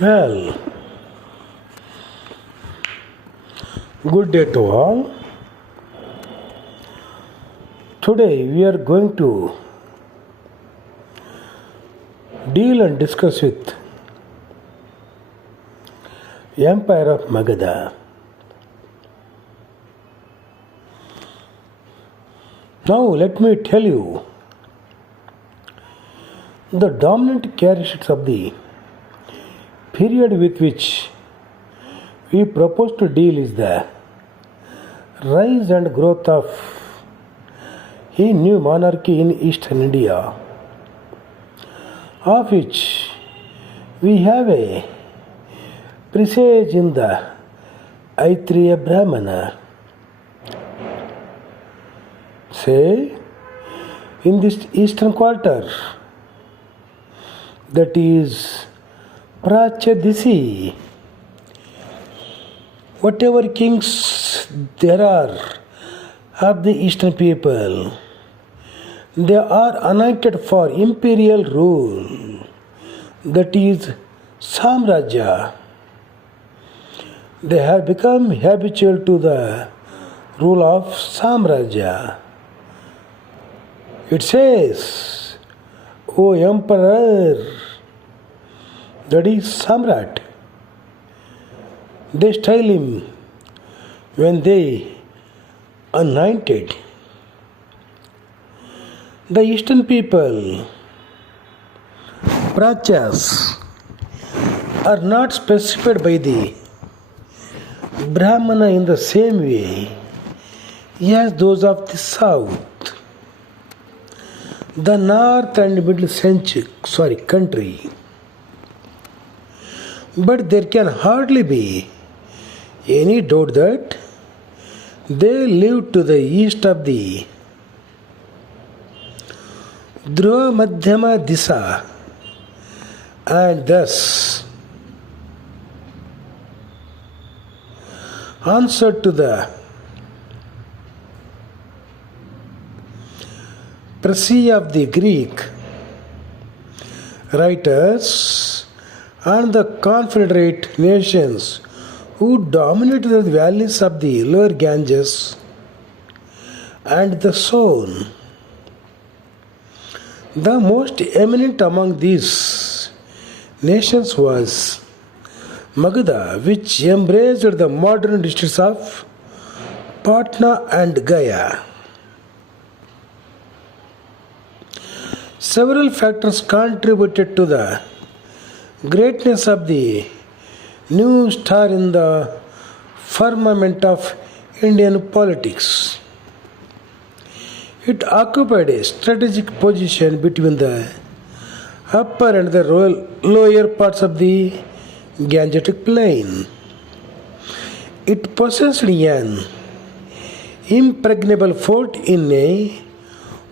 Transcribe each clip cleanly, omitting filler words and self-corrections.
Well, good day to all. Today we are going to deal and discuss with Empire of Magadha. Now let me tell you the dominant characteristics of the period with which we propose to deal is the rise and growth of a new monarchy in eastern India, of which we have a presage in the Aitriya Brahmana. Say, in this eastern quarter, that is Prachadisi, whatever kings there are of the eastern people, they are anointed for imperial rule, that is Samrajya. They have become habitual to the rule of Samrajya. It says, O Emperor, that is Samrat. They style him when they anointed. The eastern people, Prachas, are not specified by the Brahmana in the same way as those of the south. The north and middle country. But there can hardly be any doubt that they lived to the east of the Dhruva Madhyama Disa, and thus answered to the prophecy of the Greek writers and the confederate nations who dominated the valleys of the lower Ganges and the Son. The most eminent among these nations was Magadha, which embraced the modern districts of Patna and Gaya. Several factors contributed to the greatness of the new star in the firmament of Indian politics. It occupied a strategic position between the upper and the lower parts of the Gangetic plain. It possessed an impregnable fort in a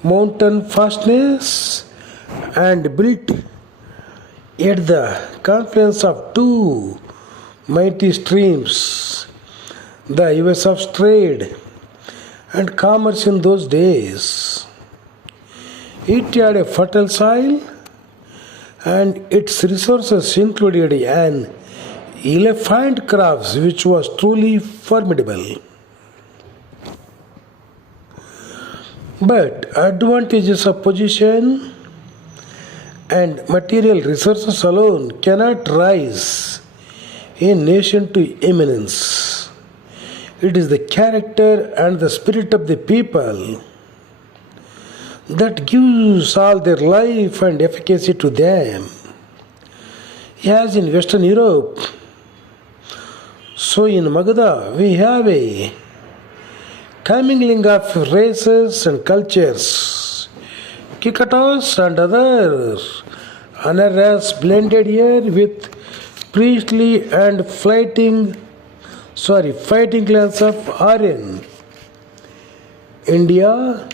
mountain fastness and built at the confluence of two mighty streams, the highways of trade and commerce in those days. It had a fertile soil, and its resources included an elephant crafts which was truly formidable. But advantages of position and material resources alone cannot rise a nation to eminence. It is the character and the spirit of the people that gives all their life and efficacy to them. As in Western Europe, so in Magadha we have a commingling of races and cultures. Kikatos and other Anaras blended here with priestly and fighting clans of Aryan. India,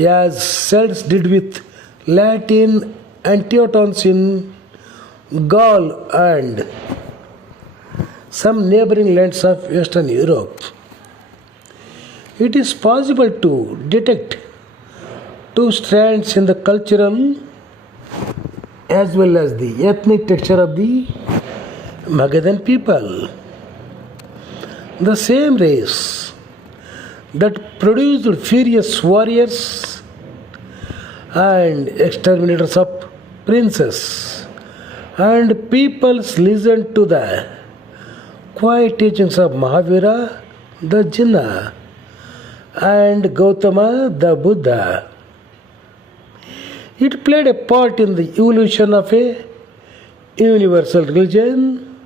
as Celts did with Latin and Teutons in Gaul and some neighboring lands of Western Europe. It is possible to detect two strands in the cultural as well as the ethnic texture of the Magadhan people. The same race that produced furious warriors and exterminators of princes, and peoples listened to the quiet teachings of Mahavira the Jinnah and Gautama the Buddha. It played a part in the evolution of a universal religion,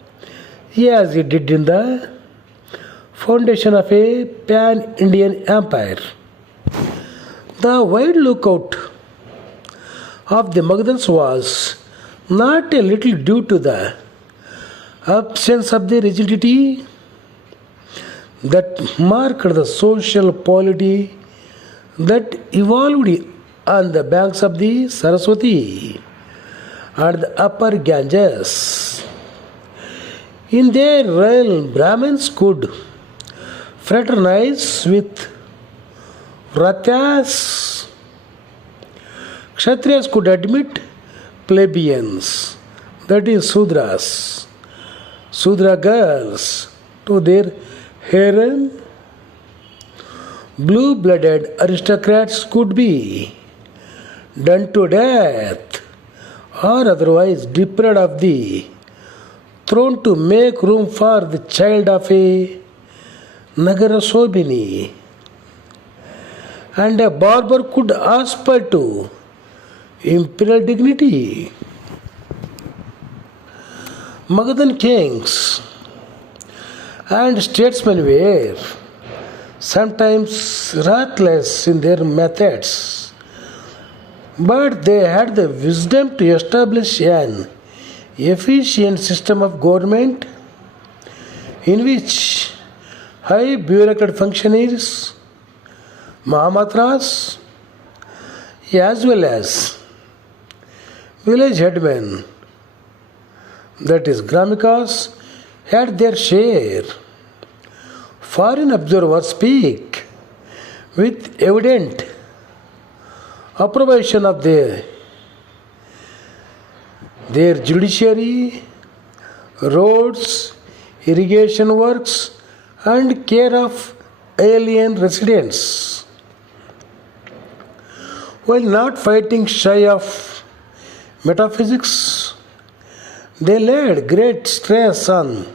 as it did in the foundation of a pan Indian empire. The wide lookout of the Magadhans was not a little due to the absence of the rigidity that marked the social polity that evolved on the banks of the Saraswati and the upper Ganges. In their realm, Brahmins could fraternize with Vratyas. Kshatriyas could admit plebeians, that is Sudras, Sudra girls, to their harem. Blue-blooded aristocrats could be done to death or otherwise deprived of the throne to make room for the child of a Nagarasobini. And a barber could aspire to imperial dignity. Magadhan kings and statesmen were sometimes ruthless in their methods, but they had the wisdom to establish an efficient system of government in which high bureaucratic functionaries, Mahamatras, as well as village headmen, that is Gramikas, had their share. Foreign observers speak with evident approbation of their judiciary, roads, irrigation works, and care of alien residents. While not fighting shy of metaphysics, they laid great stress on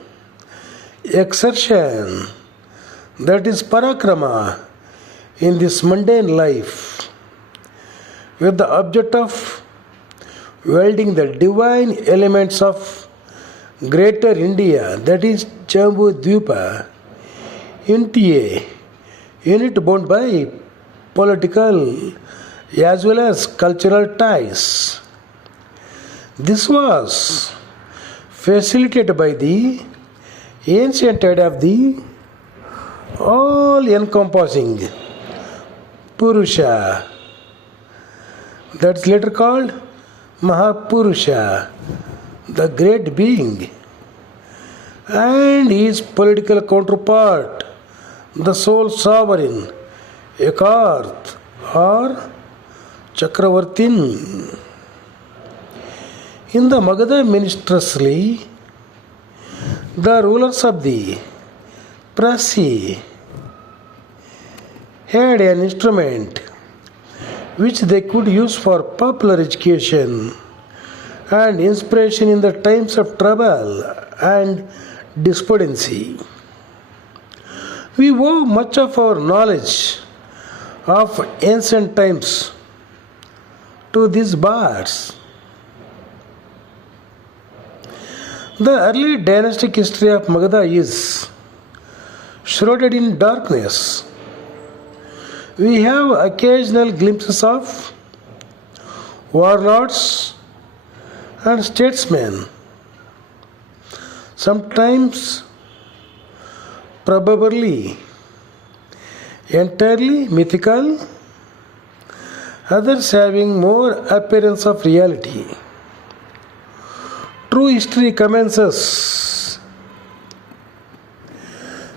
exertion, that is parakrama, in this mundane life, with the object of welding the divine elements of greater India, that is Jambu Dvipa, into a unit bound by political as well as cultural ties. This was facilitated by the ancient idea of the all-encompassing Purusha, that's later called Mahapurusha, the great being, and his political counterpart, the sole sovereign, Ekarth or Chakravartin. In the Magadha ministry, the rulers of the Prasi had an instrument which they could use for popular education and inspiration in the times of trouble and despondency. We owe much of our knowledge of ancient times to these bards. The early dynastic history of Magadha is shrouded in darkness. We have occasional glimpses of warlords and statesmen, sometimes probably entirely mythical, others having more appearance of reality. True history commences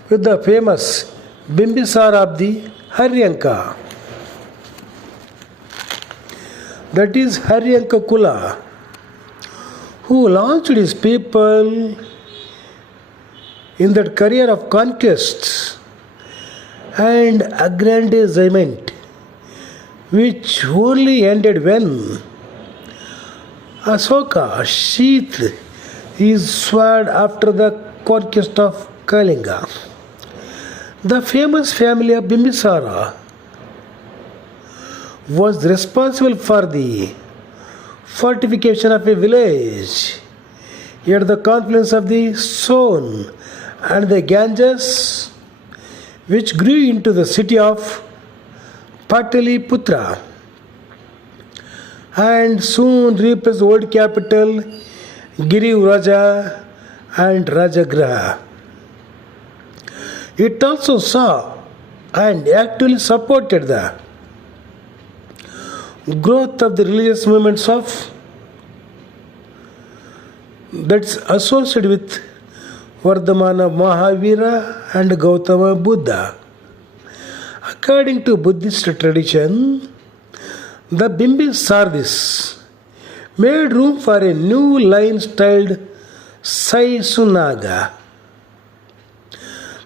with the famous Bimbisara of the Haryanka, that is Haryanka Kula, who launched his people in that career of conquest and aggrandizement, which only ended when Asoka sheathed his sword after the conquest of Kalinga. The famous family of Bimbisara was responsible for the fortification of a village at the confluence of the Son and the Ganges, which grew into the city of Pataliputra and soon replaced the old capital Giriv Raja and Rajagraha. It also saw and actively supported the growth of the religious movements of that's associated with Vardhamana Mahavira and Gautama Buddha. According to Buddhist tradition, the Bimbisardis made room for a new line styled Saisunaga.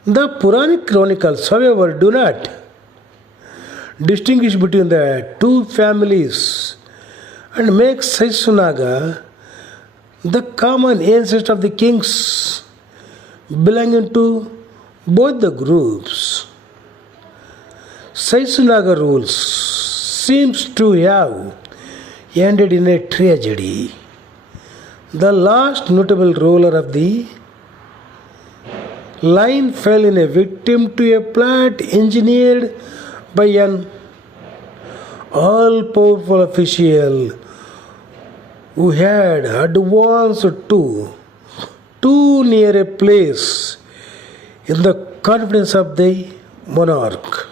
The Puranic chronicles, however, do not distinguish between the two families and make Saisunaga the common ancestor of the kings belonging to both the groups. Saisunaga rules seems to have ended in a tragedy. The last notable ruler of the line fell in a victim to a plot engineered by an all-powerful official who had advanced to too near a place in the confidence of the monarch.